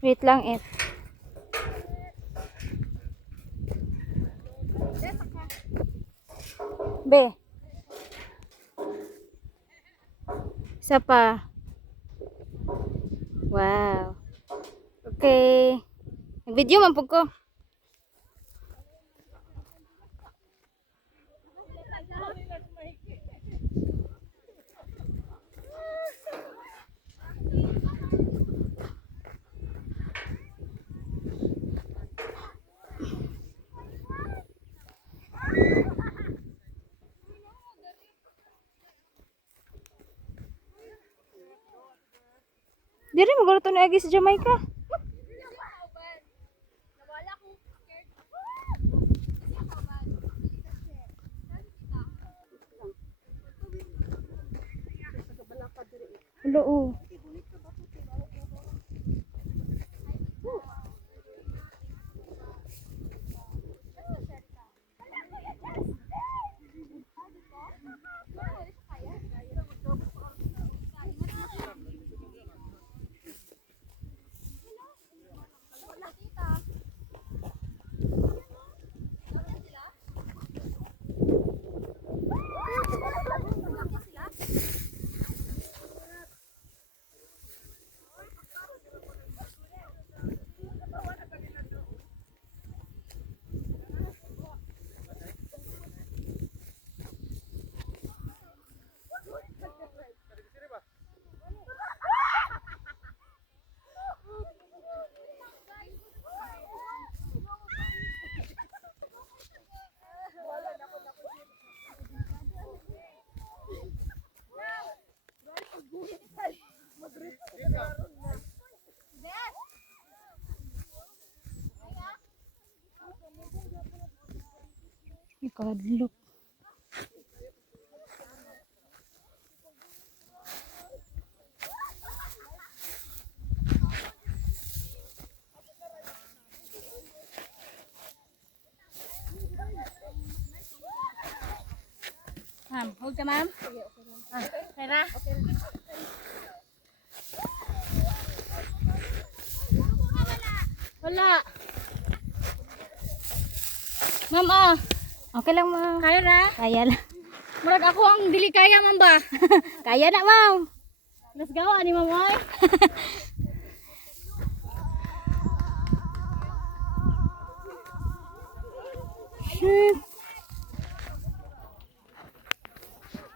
Wait lang, eh. Be. Isa pa. Wow. Okay. Video man po ko. Diri mo guluto na agi sa Jamaica. Hello. Oh. Ikadlok. Ma'am, hold ka ma'am. Pera. Wala. Ma'am, ah. Okay lang, ma'am. Kaya na? Kaya lang. Murag ako ang dili kaya, ma'am ba? Kaya na, ma'am. Let's go, ani ma'am, oy.